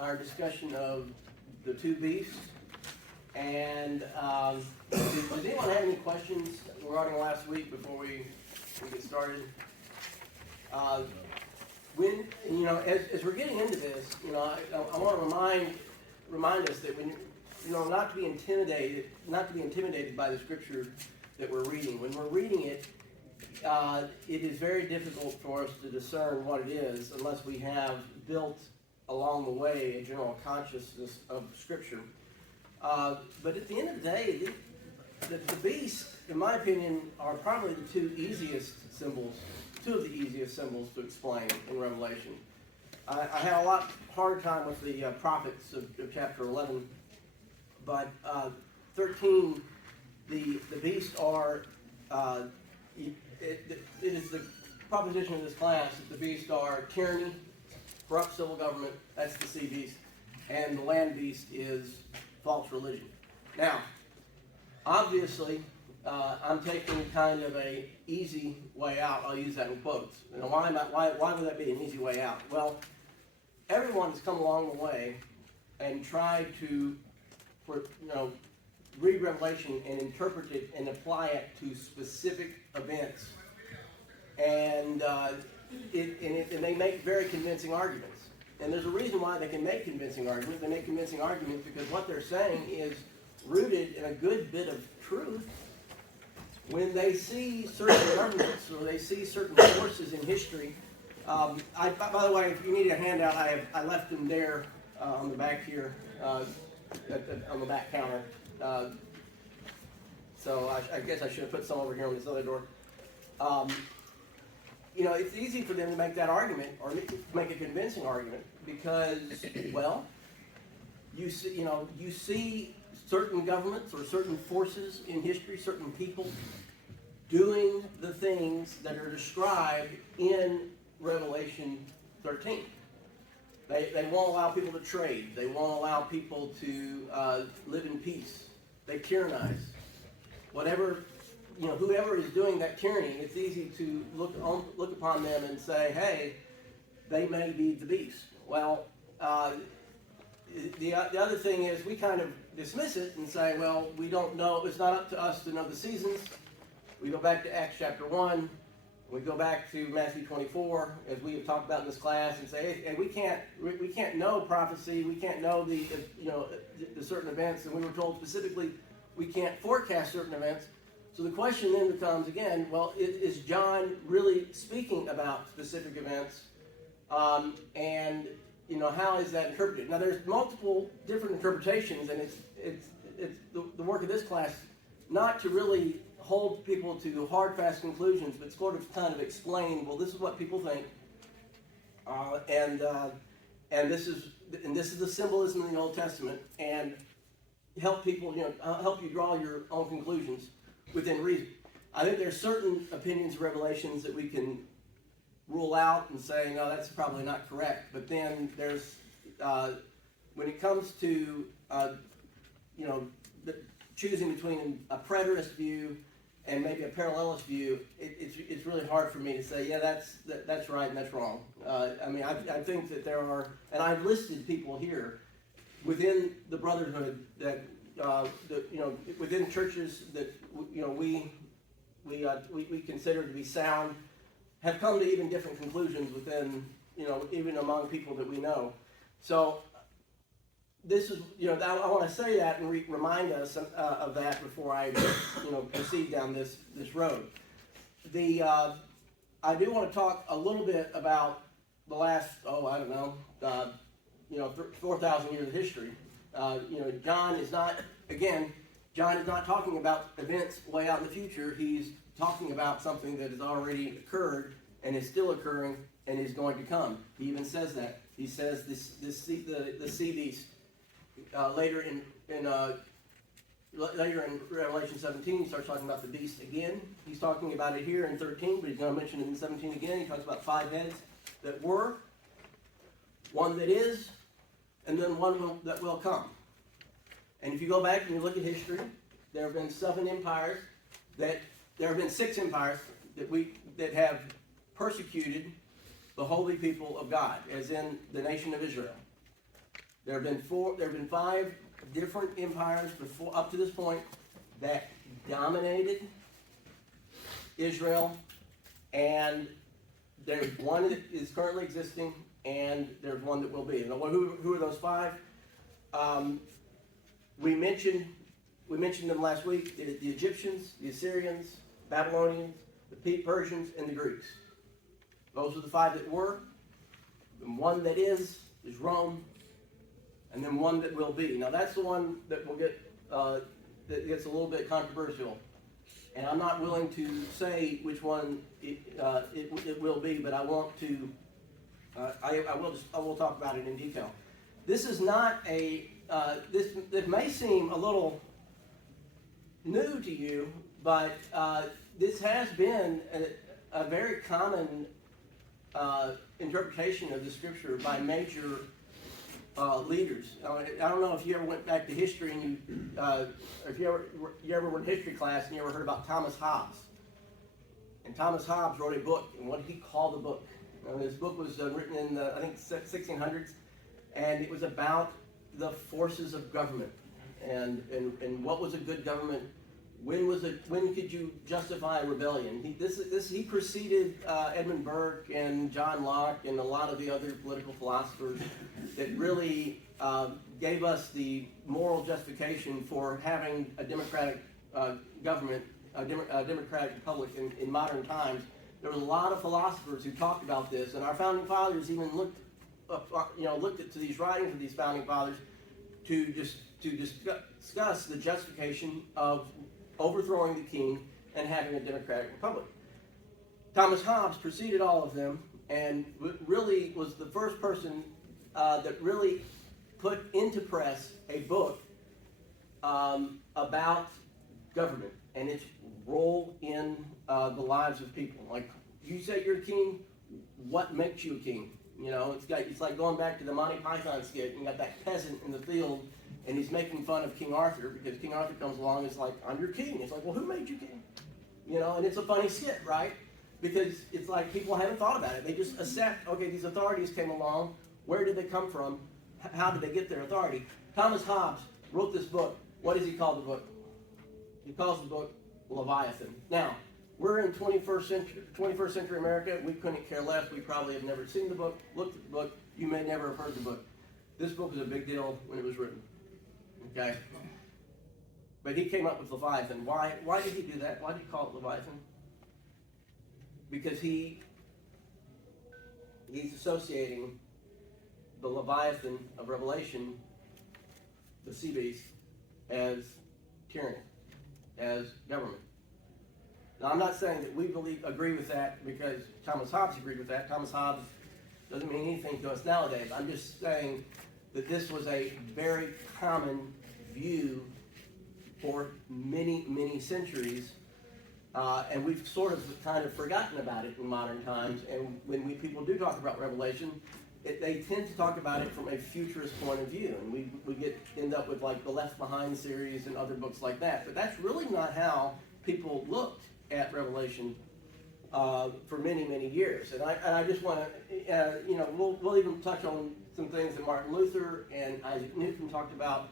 our discussion of the two beasts. And does anyone have any questions regarding last week before we get started? As we're getting into this, I want to remind us that not to be intimidated by the scripture that we're reading. When we're reading it, it is very difficult for us to discern what it is unless we have built along the way a general consciousness of scripture. But at the end of the day, the beasts, in my opinion, are probably the two of the easiest symbols to explain in Revelation. I had a lot harder time with the prophets of chapter 11, but 13, the beasts are, it is the proposition of this class that the beasts are tyranny, corrupt civil government, that's the sea beast, and the land beast is false religion. Now, obviously, I'm taking kind of a easy way out. I'll use that in quotes. Why would that be an easy way out? Well, everyone has come along the way and tried to, read Revelation and interpret it and apply it to specific events, and they make very convincing arguments. And there's a reason why they can make convincing arguments. They make convincing arguments because what they're saying is rooted in a good bit of truth. When they see certain governments or they see certain forces in history, by the way, if you need a handout, I left them there on the back here, on the back counter. So I guess I should have put some over here on this other door. It's easy for them to make that argument or make a convincing argument because, well, you see certain governments or certain forces in history, certain people doing the things that are described in Revelation 13. They won't allow people to trade. They won't allow people to live in peace. They tyrannize. Whoever is doing that tyranny, it's easy to look upon them and say, hey, they may be the beast. Well, the other thing is we kind of dismiss it and say, well, we don't know. It's not up to us to know the seasons. We go back to Acts chapter 1. We go back to Matthew 24, as we have talked about in this class, and say, hey, we can't know prophecy. We can't know the certain events, and we were told specifically we can't forecast certain events. So the question then becomes again, well, is John really speaking about specific events? And how is that interpreted? Now there's multiple different interpretations, and it's the work of this class not to really hold people to hard, fast conclusions, but sort of kind of explain, well, this is what people think, and this is the symbolism in the Old Testament, and help people, help you draw your own conclusions within reason. I think there's certain opinions of Revelations that we can rule out and say, no, that's probably not correct. But then there's, when it comes to, choosing between a preterist view and maybe a parallelist view, it's really hard for me to say, yeah, that's right and that's wrong. I think that there are, and I've listed people here within the Brotherhood that within churches that we consider to be sound, have come to even different conclusions within even among people that we know. So this is I want to say that and remind us of that before I proceed down this road. I do want to talk a little bit about the last 4,000 years of history. John is not talking about events way out in the future. He's talking about something that has already occurred and is still occurring and is going to come. He even says that. He says the sea beast later in Revelation 17. He starts talking about the beast again. He's talking about it here in 13, but he's going to mention it in 17 again. He talks about 5 heads that were, one that is, and then one that will come. And if you go back and you look at history, there have been 6 empires that have persecuted the holy people of God, as in the nation of Israel. There have been 5 different empires before, up to this point, that dominated Israel, and there's one that is currently existing, and there's one that will be. And who are those 5? We mentioned them last week: the Egyptians, the Assyrians, Babylonians, the Persians, and the Greeks. Those are the 5 that were. And one that is Rome, and then one that will be. Now that's the one that will get that gets a little bit controversial, and I'm not willing to say which one it will be, but I want to. I will talk about it in detail. This is not a this may seem a little new to you, but this has been a very common interpretation of the scripture by major leaders. I don't know if you ever went back to history and if you ever were in history class and you ever heard about Thomas Hobbes. And Thomas Hobbes wrote a book, and what did he call the book? This book was written in the, I think, 1600s, and it was about the forces of government and what was a good government. When could you justify a rebellion? He preceded Edmund Burke and John Locke and a lot of the other political philosophers that really gave us the moral justification for having a democratic government, a democratic republic in modern times. There was a lot of philosophers who talked about this, and our founding fathers even looked to these writings of these founding fathers to discuss the justification of overthrowing the king and having a democratic republic. Thomas Hobbes preceded all of them and really was the first person that really put into press a book about government and its role in the lives of people. Like, you say you're a king, what makes you a king? You know, it's like going back to the Monty Python skit. You got that peasant in the field, and he's making fun of King Arthur because King Arthur comes along and is like, I'm your king. It's like, well, who made you king? You know, and it's a funny skit, right? Because it's like people haven't thought about it. They just accept, okay, these authorities came along. Where did they come from? How did they get their authority? Thomas Hobbes wrote this book. What does he call the book? He calls the book Leviathan. Now, we're in 21st century America. We couldn't care less. We probably have never seen the book, looked at the book. You may never have heard the book. This book was a big deal when it was written. Okay? But he came up with Leviathan. Why did he do that? Why did he call it Leviathan? Because he's associating the Leviathan of Revelation, the sea beast, as tyranny, as government. Now, I'm not saying that we agree with that because Thomas Hobbes agreed with that. Thomas Hobbes doesn't mean anything to us nowadays. I'm just saying that this was a very common view for many, many centuries, and we've sort of kind of forgotten about it in modern times. And when people do talk about Revelation, they tend to talk about it from a futurist point of view, and we end up with like the Left Behind series and other books like that. But that's really not how people looked at Revelation for many, many years. And I just want to, we'll even touch on some things that Martin Luther and Isaac Newton talked about.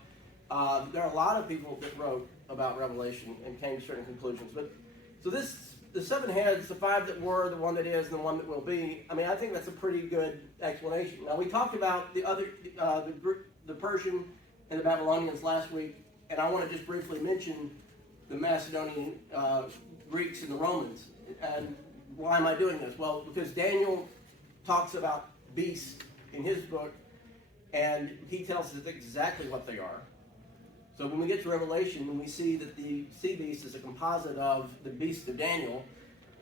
There are a lot of people that wrote about Revelation and came to certain conclusions. But so the 7 heads, the 5 that were, the 1 that is, and the 1 that will be. I mean, I think that's a pretty good explanation. Now, we talked about the other, the Persian and the Babylonians last week, and I want to just briefly mention the Macedonian Greeks and the Romans. And why am I doing this? Well, because Daniel talks about beasts in his book, and he tells us exactly what they are. So when we get to Revelation, when we see that the sea beast is a composite of the beast of Daniel,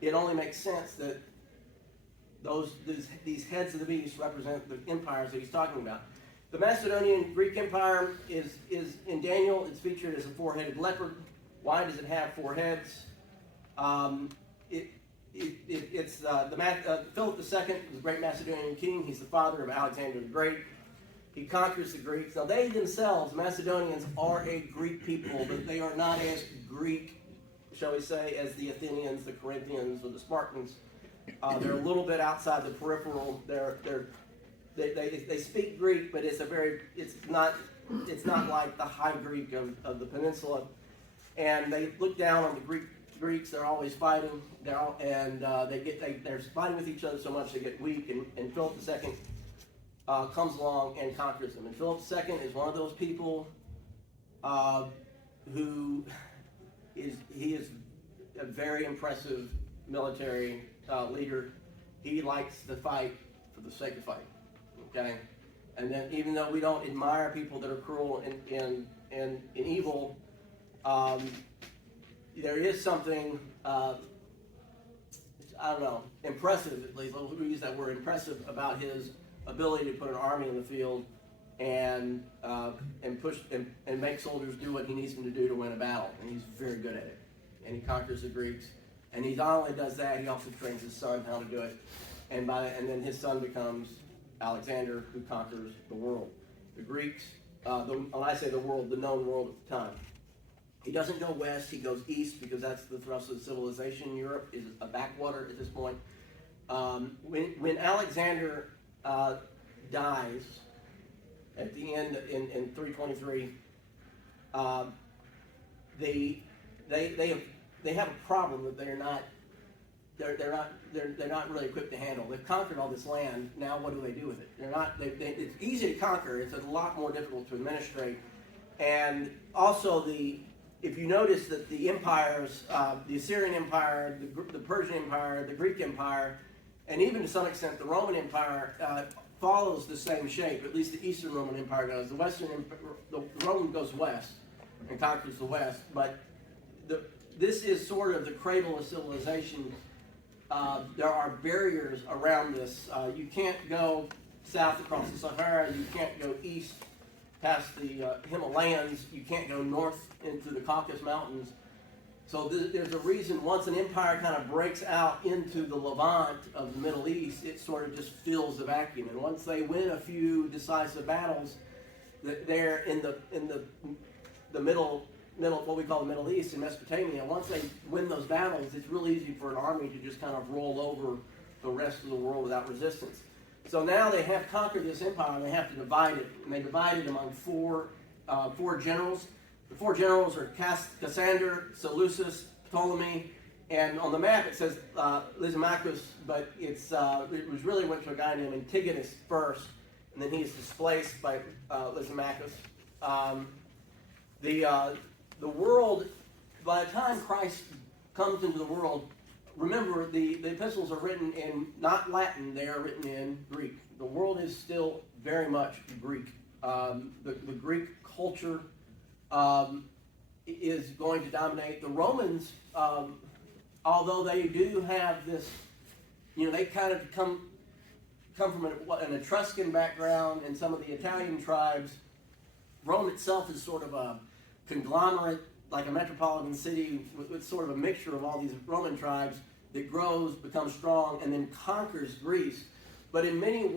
it only makes sense that these heads of the beast represent the empires that he's talking about. The Macedonian Greek Empire is in Daniel. It's featured as a 4-headed leopard. Why does it have 4 heads? Philip II was a great Macedonian king. He's the father of Alexander the Great. He conquers the Greeks. Now, they themselves, Macedonians, are a Greek people, but they are not as Greek, shall we say, as the Athenians, the Corinthians, or the Spartans. They're a little bit outside the peripheral. They're they speak Greek, but it's not like the High Greek of the peninsula. And they look down on the Greeks. They're always fighting. They're fighting with each other so much they get weak. And Philip II comes along and conquers them. And Philip II is one of those people who is a very impressive military leader. He likes to fight for the sake of fighting. Okay, and then even though we don't admire people that are cruel and evil, there is something I don't know, impressive, at least we use that word, impressive, about his ability to put an army in the field and push and make soldiers do what he needs them to do to win a battle. And he's very good at it. And he conquers the Greeks. And he not only does that, he also trains his son how to do it. And then his son becomes Alexander, who conquers the world. The Greeks, when I say the world, the known world at the time. He doesn't go west, he goes east, because that's the thrust of civilization. Europe is a backwater at this point. When Alexander dies at the end in 323, they have a problem that they're not really equipped to handle. They've conquered all this land. Now what do they do with it? It's easy to conquer. It's a lot more difficult to administrate. And also if you notice that the empires, the Assyrian Empire, the Persian Empire, the Greek Empire, and even to some extent the Roman Empire follows the same shape. At least the Eastern Roman Empire does. The Roman goes west and conquers the west, but this is sort of the cradle of civilization. There are barriers around this. You can't go south across the Sahara. You can't go east past the Himalayas. You can't go north into the Caucasus Mountains. So there's a reason once an empire kind of breaks out into the Levant of the Middle East, it sort of just fills the vacuum. And once they win a few decisive battles, they're in the middle, what we call the Middle East, in Mesopotamia. Once they win those battles, it's really easy for an army to just kind of roll over the rest of the world without resistance. So now they have conquered this empire, and they have to divide it. And they divide it among four generals. The four generals are Cassander, Seleucus, Ptolemy, and on the map it says Lysimachus, but it really went to a guy named Antigonus first, and then he's displaced by Lysimachus. The world, by the time Christ comes into the world, remember the epistles are written in not Latin, they are written in Greek. The world is still very much Greek. The Greek culture is going to dominate. The Romans, although they do have this, they kind of come from an Etruscan background and some of the Italian tribes. Rome itself is sort of a conglomerate, like a metropolitan city with sort of a mixture of all these Roman tribes that grows, becomes strong, and then conquers Greece. But in many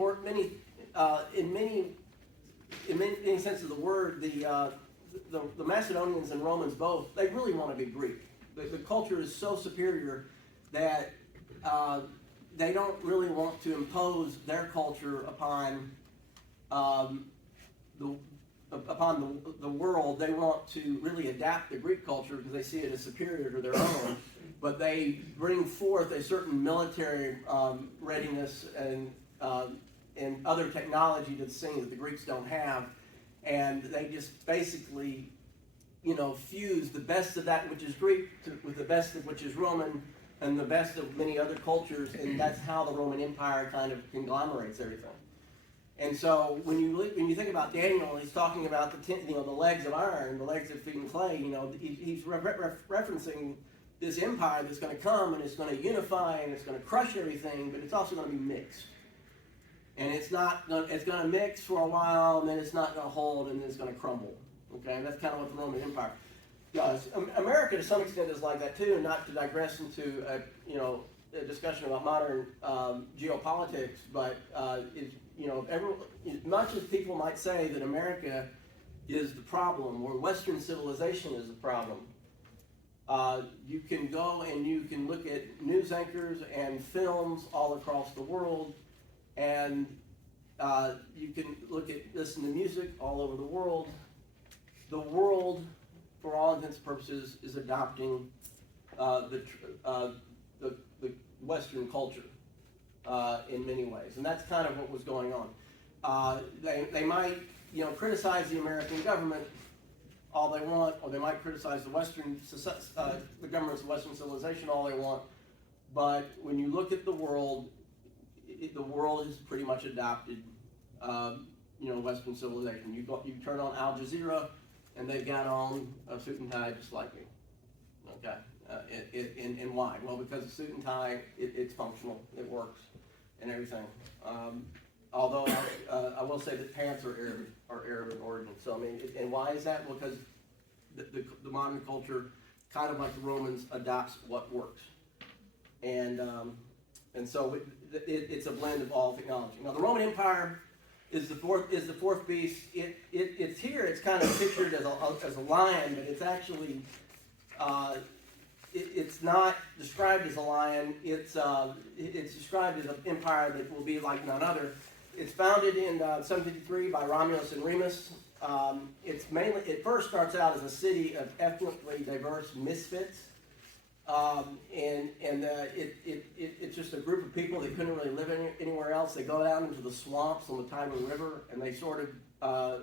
sense of the word, the Macedonians and Romans both, they really want to be Greek. The culture is so superior that they don't really want to impose their culture upon the world. They want to really adapt the Greek culture because they see it as superior to their own. But they bring forth a certain military readiness and other technology to the scene that the Greeks don't have. And they just basically, fuse the best of that which is Greek with the best of which is Roman and the best of many other cultures, and that's how the Roman Empire kind of conglomerates everything. And so when you think about Daniel, he's talking about the legs of iron, the legs of feeding clay. He's referencing this empire that's going to come and it's going to unify and it's going to crush everything, but it's also going to be mixed. And it's going to mix for a while, and then it's not going to hold, and then it's going to crumble. Okay, and that's kind of what the Roman Empire does. America, to some extent, is like that too. Not to digress into a discussion about modern geopolitics, but much as people might say that America is the problem, or Western civilization is the problem, you can go and you can look at news anchors and films all across the world, and You can listen to music all over the world. The world, for all intents and purposes, is adopting the Western culture in many ways, and that's kind of what was going on. They might, criticize the American government all they want, or they might criticize the governments of Western civilization all they want. But when you look at the world has pretty much adopted, Western civilization. You turn on Al Jazeera, and they've got on a suit and tie just like me. Okay, and why? Well, because a suit and tie, it's functional, it works, and everything. Although I will say that pants are Arab in origin. So I mean, and why is that? Because the modern culture, kind of like the Romans, adopts what works, and so it's a blend of all technology. Now, the Roman Empire is the fourth beast. It's here. It's kind of pictured as a lion, but it's actually it's not described as a lion. It's described as an empire that will be like none other. It's founded in 753 by Romulus and Remus. It first starts out as a city of ethnically diverse misfits, it's just a group of people that couldn't really live anywhere else. They go down into the swamps on the Tiber River, and they sort of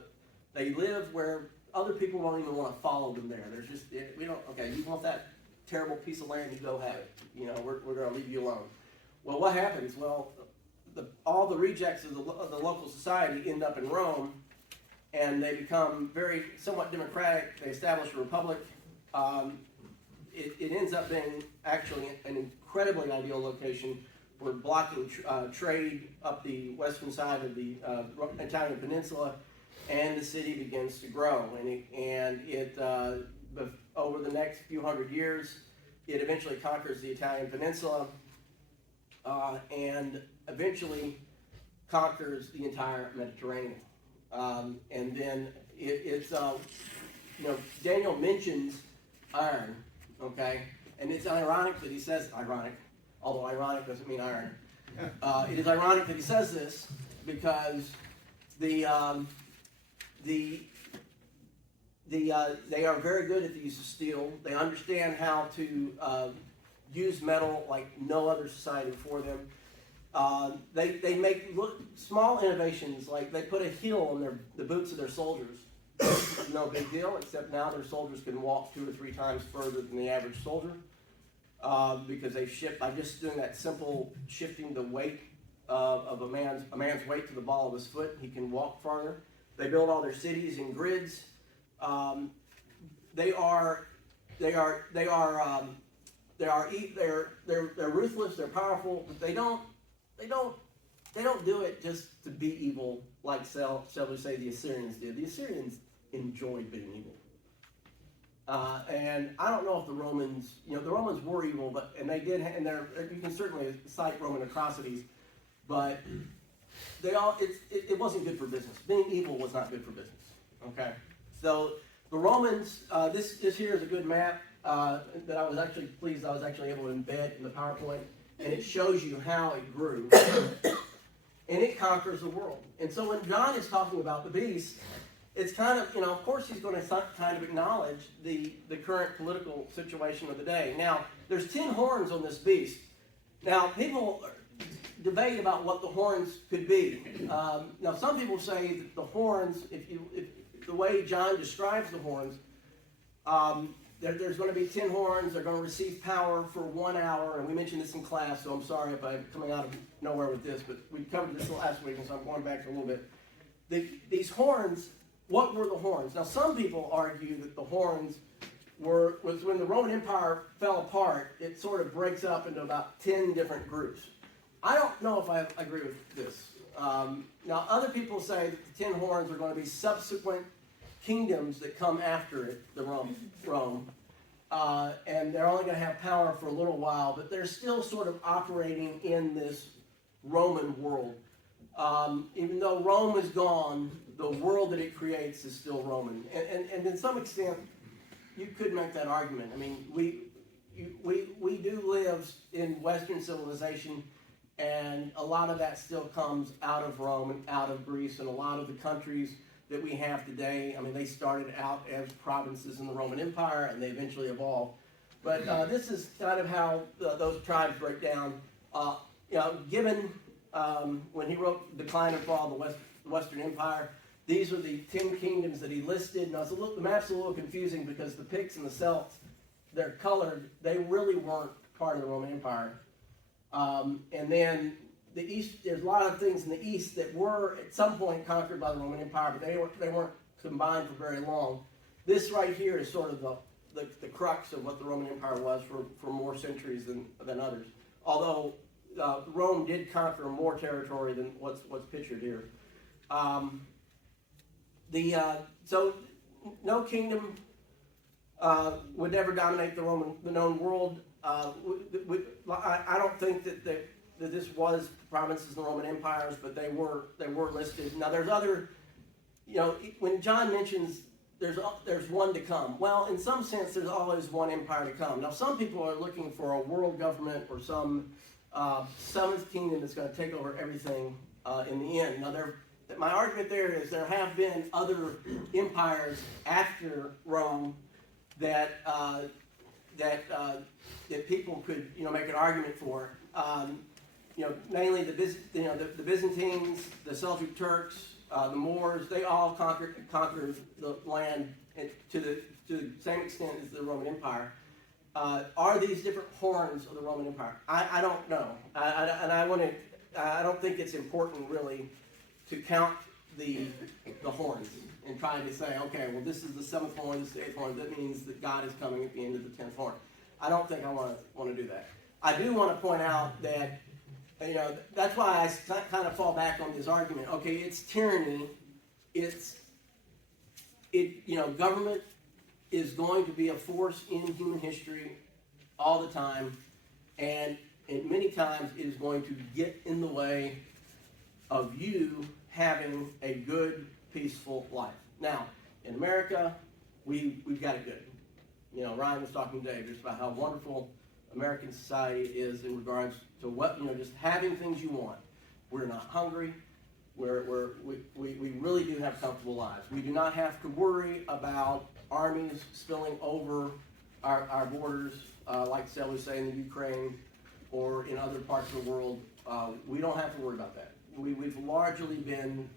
they live where other people won't even want to follow them there. There's just you want that terrible piece of land, you go have it. We're going to leave you alone. Well, what happens? Well, all the rejects of the local society end up in Rome, and they become somewhat democratic. They establish a republic. It ends up being actually an incredibly ideal location for blocking trade up the western side of the Italian peninsula, and the city begins to grow. Over the next few hundred years, it eventually conquers the Italian peninsula, and eventually conquers the entire Mediterranean. And then Daniel mentions iron, okay? And it's ironic that he says ironic, although ironic doesn't mean iron. It is ironic that he says this because they are very good at the use of steel. They understand how to use metal like no other society before them. They make small innovations, like they put a heel on the boots of their soldiers. No big deal, except now their soldiers can walk 2 or 3 times further than the average soldier, because they shift by just doing that simple shifting the weight of a man's weight to the ball of his foot. He can walk farther. They build all their cities in grids. They're ruthless. They're powerful, but they don't do it just to be evil, like shall we say the Assyrians did. The Assyrians enjoyed being evil, and I don't know if the Romans were evil, and they did, and you can certainly cite Roman atrocities, but it wasn't good for business. Being evil was not good for business. Okay, so the Romans. This here is a good map that I was actually pleased I was actually able to embed in the PowerPoint. And it shows you how it grew, and it conquers the world. And so when John is talking about the beast, it's kind of, of course he's going to kind of acknowledge the current political situation of the day. Now, there's 10 horns on this beast. Now, people debate about what the horns could be. Now, some people say that the horns, if the way John describes the horns, there's going to be 10 horns. They're going to receive power for 1 hour. And we mentioned this in class, so I'm sorry if I'm coming out of nowhere with this. But we covered this last week, and so I'm going back a little bit. These horns, what were the horns? Now, some people argue that the horns was when the Roman Empire fell apart, it sort of breaks up into about 10 different groups. I don't know if I agree with this. Now, other people say that the 10 horns are going to be subsequent kingdoms that come after it, Rome, and they're only going to have power for a little while, but they're still sort of operating in this Roman world. Even though Rome is gone, the world that it creates is still Roman, and to some extent, you could make that argument. I mean, we do live in Western civilization, And a lot of that still comes out of Rome and out of Greece, and a lot of the countries that we have today, I mean, they started out as provinces in the Roman Empire, and they eventually evolved. But this is kind of how those tribes break down. Gibbon, when he wrote Decline and Fall of the Western Empire, these are the 10 kingdoms that he listed. Now, the map's a little confusing because the Picts and the Celts, they're colored. They really weren't part of the Roman Empire. And then the East, there's a lot of things in the East that were at some point conquered by the Roman Empire, but they weren't combined for very long. This right here is sort of the crux of what the Roman Empire was for more centuries than others. Although Rome did conquer more territory than what's pictured here. So no kingdom would ever dominate the known world. I don't think that this was provinces in the Roman empires, but they were listed. Now there's other, when John mentions there's one to come. Well, in some sense, there's always one empire to come. Now some people are looking for a world government or some seventh kingdom that's going to take over everything in the end. Now my argument there is there have been other empires after Rome that people could make an argument for. Mainly the Byzantines, the Seljuk Turks, the Moors. They all conquered the land to the same extent as the Roman Empire. Are these different horns of the Roman Empire? I don't know, I don't think it's important really to count the horns and try to say, okay, well, this is the seventh horn, this is the eighth horn. That means that God is coming at the end of the 10th horn. I don't think I want to do that. I do want to point out that, that's why I kind of fall back on this argument. Okay, it's tyranny. Government is going to be a force in human history all the time, and many times it is going to get in the way of you having a good, peaceful life. Now, in America, we've got it good. Ryan was talking today just about how wonderful American society is in regards to what, just having things you want. We're not hungry. We really do have comfortable lives. We do not have to worry about armies spilling over our borders, like shall we say in the Ukraine or in other parts of the world. We don't have to worry about that. We've largely been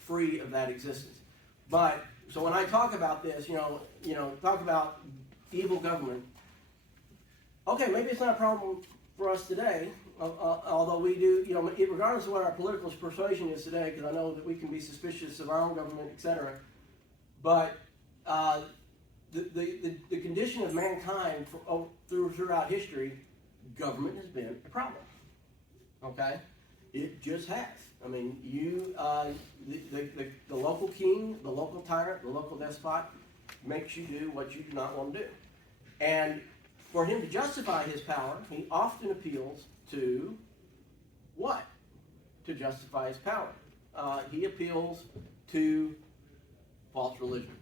free of that existence. But so when I talk about this, talk about evil government. Okay, maybe it's not a problem for us today, although we do, regardless of what our political persuasion is today, because I know that we can be suspicious of our own government, etc. But the condition of mankind throughout history, government has been a problem. Okay, it just has. I mean, the local king, the local tyrant, the local despot makes you do what you do not want to do. And for him to justify his power, he often appeals to what? To justify his power. He appeals to false religion.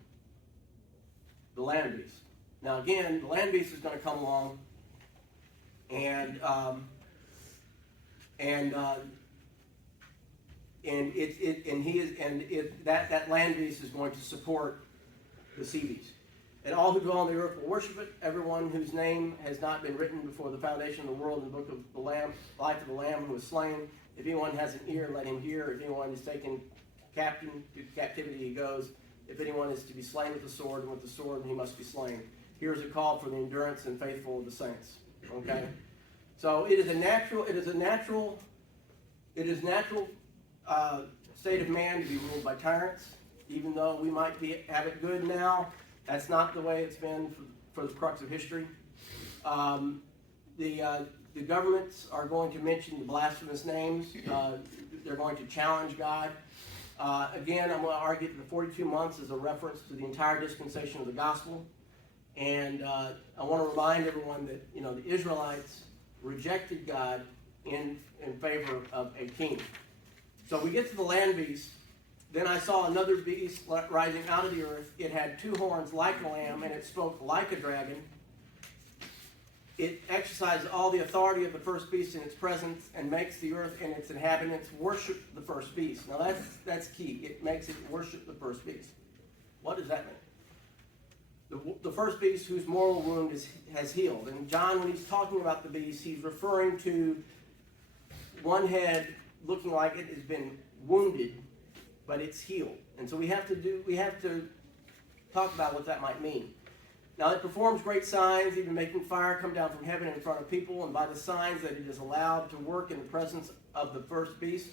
The land beast. Now again, the land beast is going to come along and that land beast is going to support the sea beast. And all who dwell on the earth will worship it. Everyone whose name has not been written before the foundation of the world in the book of the Lamb, life of the Lamb who was slain. If anyone has an ear, let him hear. If anyone is taken captive to captivity, he goes. If anyone is to be slain with the sword, and with the sword he must be slain. Here is a call for the endurance and faithful of the saints. Okay? So it is natural state of man to be ruled by tyrants, even though we might have it good now. That's not the way it's been for the crux of history. The governments are going to mention the blasphemous names. They're going to challenge God. Again, I'm going to argue that the 42 months is a reference to the entire dispensation of the gospel. And I want to remind everyone that the Israelites rejected God in favor of a king. So we get to the land beast. Then I saw another beast rising out of the earth. It had two horns like a lamb, and it spoke like a dragon. it exercises all the authority of the first beast in its presence and makes the earth and its inhabitants worship the first beast. Now that's key. It makes it worship the first beast. What does that mean? The first beast whose mortal wound has healed. And John, when he's talking about the beast, he's referring to one head looking like it has been wounded, but it's healed. And so we have to talk about what that might mean. Now it performs great signs, even making fire come down from heaven in front of people, and by the signs that it is allowed to work in the presence of the first beast,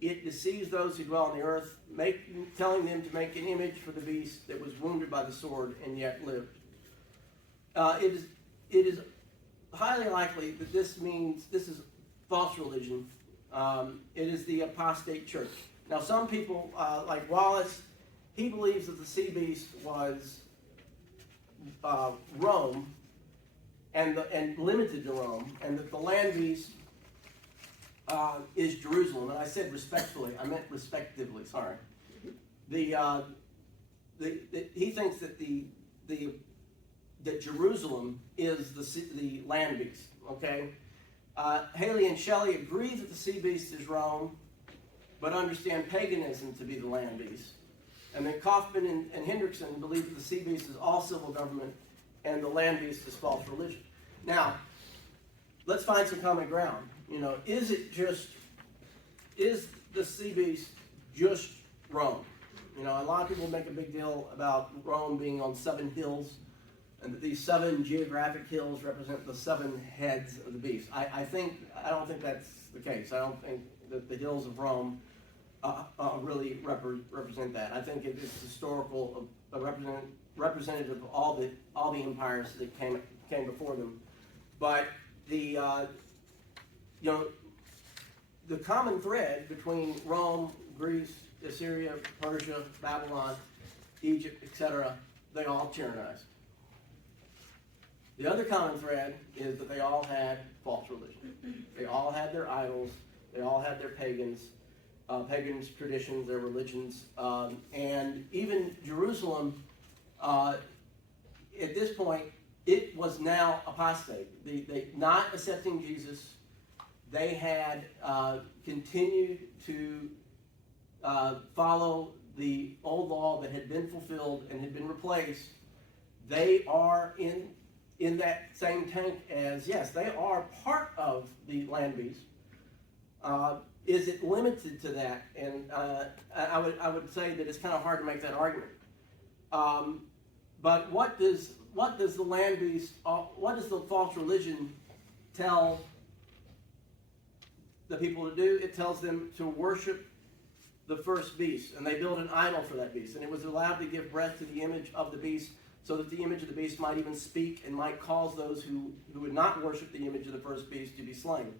it deceives those who dwell on the earth, telling them to make an image for the beast that was wounded by the sword and yet lived. It is highly likely that this is false religion. It is the apostate church. Now some people, like Wallace, he believes that the sea beast was Rome and limited to Rome, and that the land beast is Jerusalem. And I said respectfully, I meant respectively. Sorry. He thinks that that Jerusalem is the land beast. Okay. Haley and Shelley agree that the sea beast is Rome, but understand paganism to be the land beast. And then Kaufman and Hendrickson believe that the sea beast is all civil government and the land beast is false religion. Now, let's find some common ground. Is the sea beast just Rome? A lot of people make a big deal about Rome being on 7 hills, and that these 7 geographic hills represent the 7 heads of the beast. I don't think that's the case. I don't think that the hills of Rome really represent that. I think it's historical, representative of all the empires that came before them. But the common thread between Rome, Greece, Assyria, Persia, Babylon, Egypt, etc., they all tyrannized. The other common thread is that they all had false religion. They all had their idols. They all had their pagans traditions, their religions, and even Jerusalem. At this point, it was now apostate. They not accepting Jesus. They had continued to follow the old law that had been fulfilled and had been replaced. They are in that same tank as, yes, they are part of the land beast. Is it limited to that? And I would say that it's kind of hard to make that argument. But what does the land beast, what does the false religion tell the people to do? It tells them to worship the first beast, and they build an idol for that beast. And it was allowed to give breath to the image of the beast, so that the image of the beast might even speak and might cause those who would not worship the image of the first beast to be slain.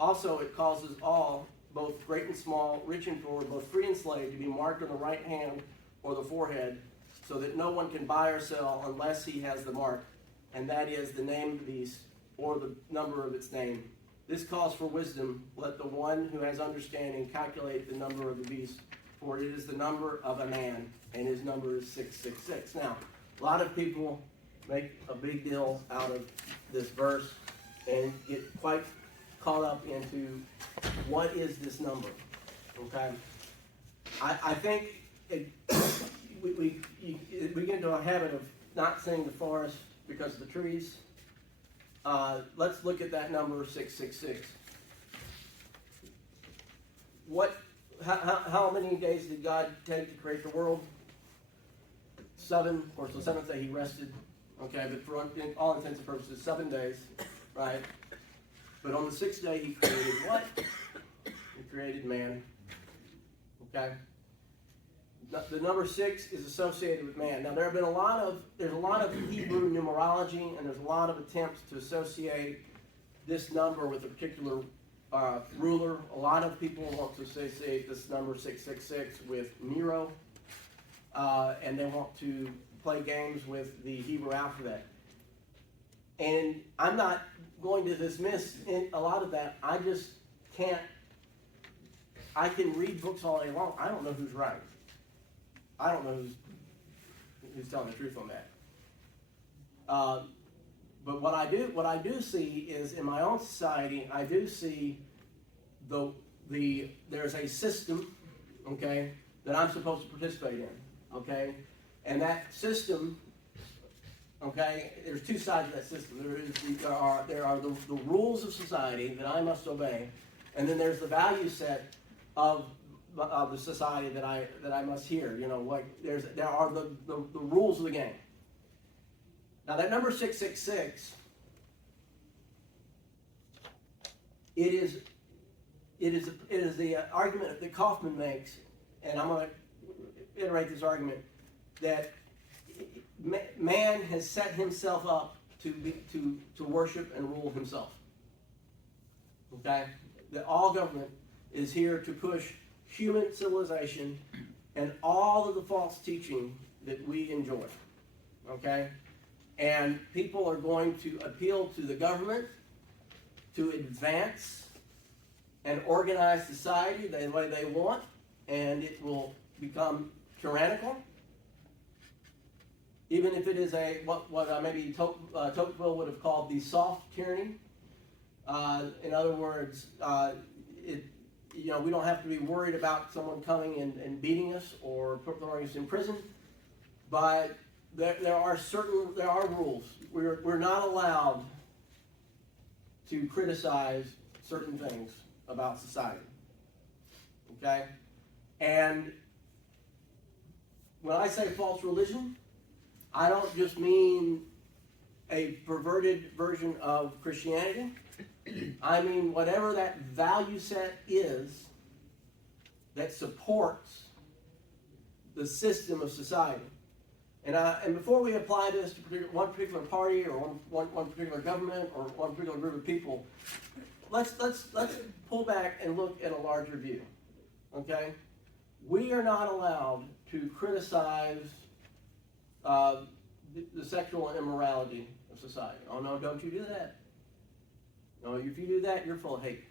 Also, it causes all, both great and small, rich and poor, both free and slave, to be marked on the right hand or the forehead, so that no one can buy or sell unless he has the mark, and that is the name of the beast or the number of its name. This calls for wisdom. Let the one who has understanding calculate the number of the beast, for it is the number of a man, and his number is 666. Now, a lot of people make a big deal out of this verse and get quite caught up into what is this number, okay? I think we get into a habit of not seeing the forest because of the trees. Let's look at that number 666. How many days did God take to create the world? 7. Of course, the 7th day he rested. Okay, but for all intents and purposes, 7 days, right? But on the 6th day, he created what? He created man. Okay. The number 6 is associated with man. Now, there's a lot of Hebrew numerology, and there's a lot of attempts to associate this number with a particular ruler. A lot of people want to associate this number 666 with Nero, and they want to play games with the Hebrew alphabet. And I'm not going to dismiss a lot of that. I just can't. I can read books all day long. I don't know who's right. I don't know who's telling the truth on that. But what I do see is in my own society, I do see there's a system, okay, that I'm supposed to participate in, okay, and that system, okay, there's two sides of that system. There are the rules of society that I must obey, and then there's the value set of the society that I must hear. You know, like there are the rules of the game. Now that number 666, it is the argument that Kaufman makes, and I'm going to iterate this argument, that man has set himself up to worship and rule himself. Okay? That all government is here to push human civilization and all of the false teaching that we enjoy. Okay? And people are going to appeal to the government to advance and organize society the way they want, and it will become tyrannical. Even if it is what maybe Tocqueville would have called the soft tyranny. In other words, we don't have to be worried about someone coming and beating us or throwing us in prison, but there are rules. We're not allowed to criticize certain things about society. Okay? And when I say false religion, I don't just mean a perverted version of Christianity. I mean whatever that value set is that supports the system of society. And before we apply this to one particular party or one particular government or one particular group of people, let's pull back and look at a larger view. Okay? We are not allowed to criticize the sexual immorality of society. Oh no, don't you do that. No, if you do that, you're full of hate.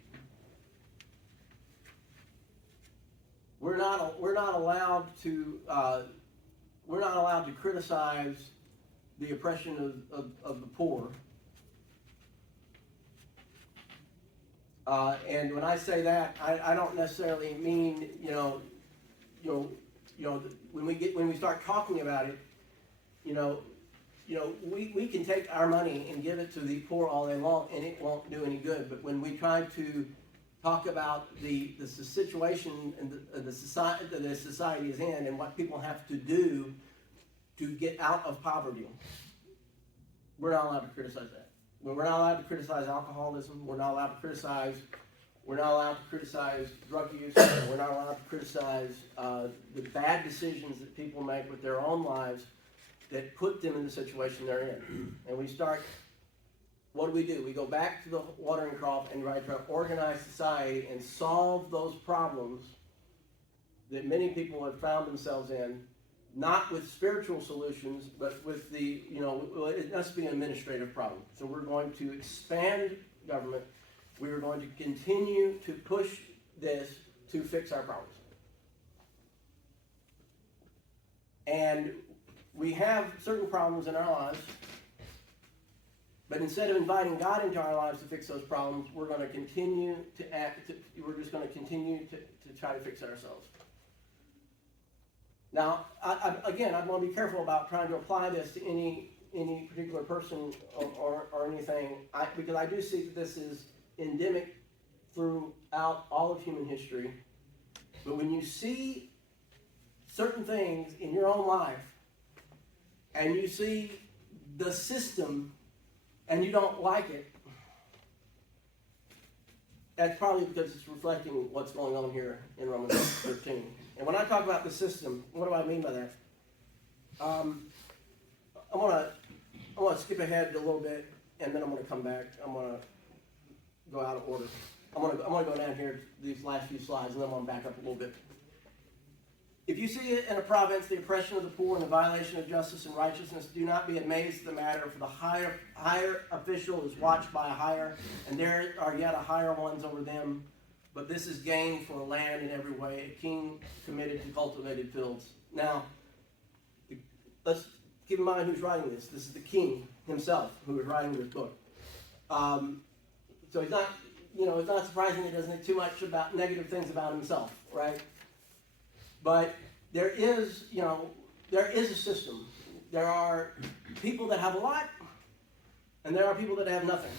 We're not allowed to criticize the oppression of the poor. And when I say that, I don't necessarily mean when we start talking about it, we can take our money and give it to the poor all day long, and it won't do any good. But when we try to talk about the situation and the society is in, and what people have to do to get out of poverty, we're not allowed to criticize that. We're not allowed to criticize alcoholism. We're not allowed to criticize drug use. We're not allowed to criticize the bad decisions that people make with their own lives that put them in the situation they're in. And what do? We go back to the watering trough and try to organize society and solve those problems that many people have found themselves in, not with spiritual solutions, but with it must be an administrative problem. So we're going to expand government. We are going to continue to push this to fix our problems. And we have certain problems in our lives, but instead of inviting God into our lives to fix those problems, we're going to continue to act. We're just going to continue to try to fix it ourselves. Now, I want to be careful about trying to apply this to any particular person or anything, because I do see that this is endemic throughout all of human history. But when you see certain things in your own life, and you see the system, and you don't like it, that's probably because it's reflecting what's going on here in Romans 13. And when I talk about the system, what do I mean by that? I want to skip ahead a little bit, and then I'm going to come back. I'm going to go out of order. I'm going to go down here these last few slides, and then I'm going to back up a little bit. If you see it in a province, the oppression of the poor and the violation of justice and righteousness, do not be amazed at the matter, for the higher official is watched by a higher, and there are yet a higher ones over them. But this is gain for a land in every way, a king committed to cultivated fields. Now, let's keep in mind who's writing this. This is the king himself who is writing this book. So he's not, it's not surprising he doesn't think too much about negative things about himself, right? But there is a system. There are people that have a lot, and there are people that have nothing.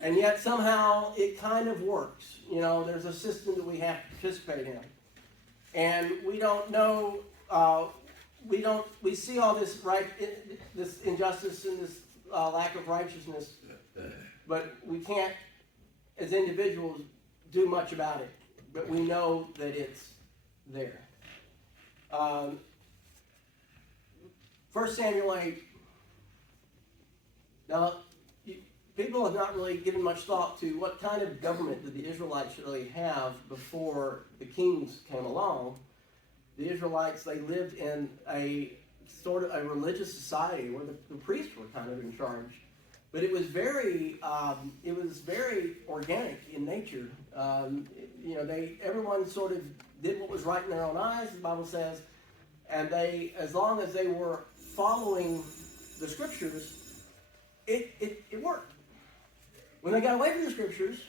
And yet somehow it kind of works. There's a system that we have to participate in. And we don't know, we see all this this injustice and this lack of righteousness, but we can't, as individuals, do much about it. But we know that it's there. 1 Samuel 8. Now, people have not really given much thought to what kind of government did the Israelites really have before the kings came along. The Israelites, they lived in a sort of a religious society where the priests were kind of in charge. But it was very organic in nature. Everyone sort of did what was right in their own eyes, the Bible says, and as long as they were following the scriptures, it worked. When they got away from the scriptures,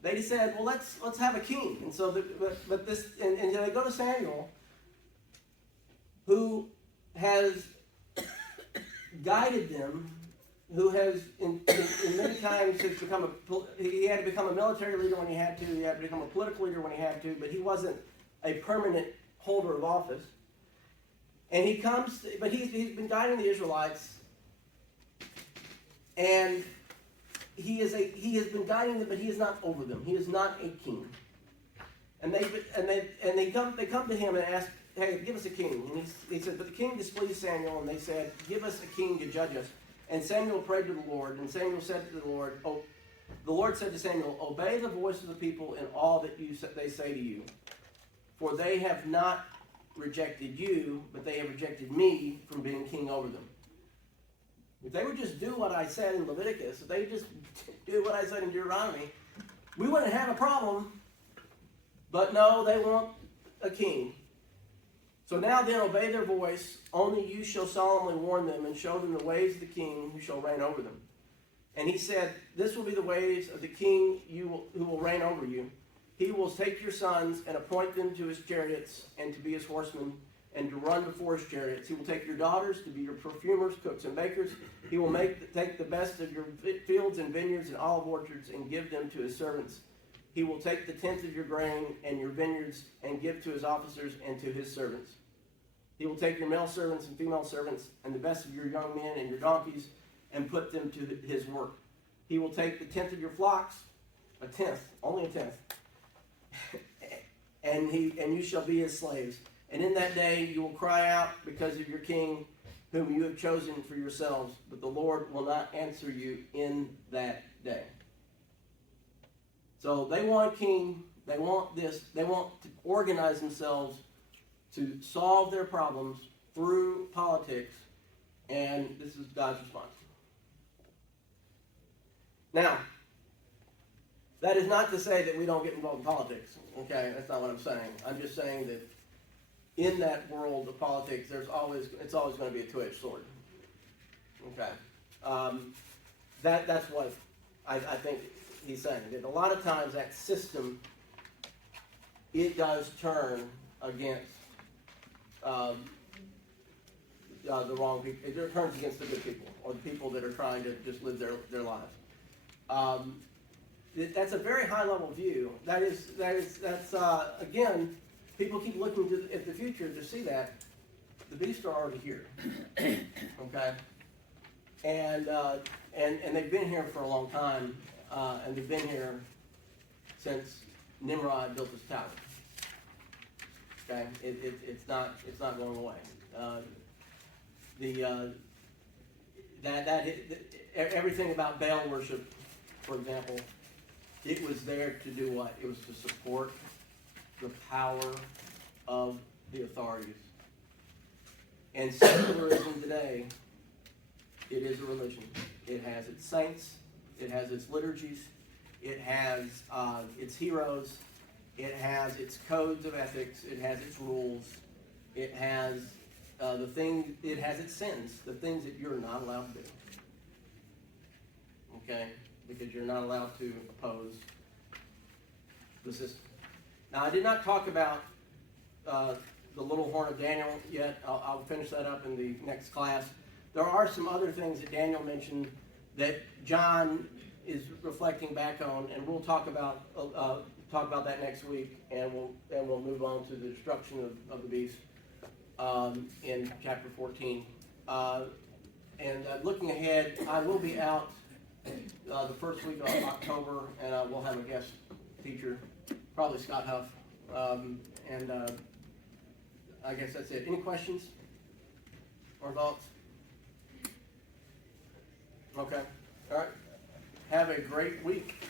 they said, "Well, let's have a king." And so, they go to Samuel, who has guided them, who has in many times has he had to become a military leader when he had to. He had to become a political leader when he had to, but he wasn't a permanent holder of office. And he's been guiding the Israelites. And he has been guiding them, but he is not over them. He is not a king. And they come to him and ask, "Hey, give us a king." And he said, "But the king displeased Samuel," and they said, "Give us a king to judge us." And Samuel prayed to the Lord, and Samuel said to the Lord, the Lord said to Samuel, "Obey the voice of the people in all that they say to you, for they have not rejected you, but they have rejected me from being king over them." If they would just do what I said in Leviticus, if they just do what I said in Deuteronomy, we wouldn't have a problem. But no, they want a king. So now then, obey their voice. Only you shall solemnly warn them and show them the ways of the king who shall reign over them. And he said, "This will be the ways of the king who will reign over you. He will take your sons and appoint them to his chariots and to be his horsemen, and to run before his chariots. He will take your daughters to be your perfumers, cooks, and bakers. He will take the best of your fields and vineyards and olive orchards and give them to his servants. He will take the tenth of your grain and your vineyards and give to his officers and to his servants. He will take your male servants and female servants and the best of your young men and your donkeys and put them to his work. He will take the tenth of your flocks, a tenth, only a tenth, and you shall be his slaves. And in that day you will cry out because of your king, whom you have chosen for yourselves, but the Lord will not answer you in that day." So they want a king, they want this, they want to organize themselves to solve their problems through politics, and this is God's response. Now, that is not to say that we don't get involved in politics, okay? That's not what I'm saying. I'm just saying that in that world of politics, it's always going to be a two-edged sword. Okay, that's what I think he's saying. That a lot of times that system, it does turn against the wrong people. It turns against the good people, or the people that are trying to just live their lives. That's a very high-level view. That's again. People keep looking at the future to see that the beasts are already here, okay, and they've been here for a long time, and they've been here since Nimrod built his tower. Okay, it's not going away. Everything about Baal worship, for example, it was there to do what? It was to support the power of the authorities. And secularism today, it is a religion. It has its saints, it has its liturgies, it has its heroes, it has its codes of ethics, it has its rules, it has the thing, it has its sins, the things that you're not allowed to do. Okay? Because you're not allowed to oppose the system. Now, I did not talk about the little horn of Daniel yet. I'll finish that up in the next class. There are some other things that Daniel mentioned that John is reflecting back on, and we'll talk about that next week, and we'll move on to the destruction of the beast in chapter 14. Looking ahead, I will be out the first week of October, and we'll have a guest teacher, probably Scott Huff. I guess that's it. Any questions or thoughts? Okay. All right. Have a great week.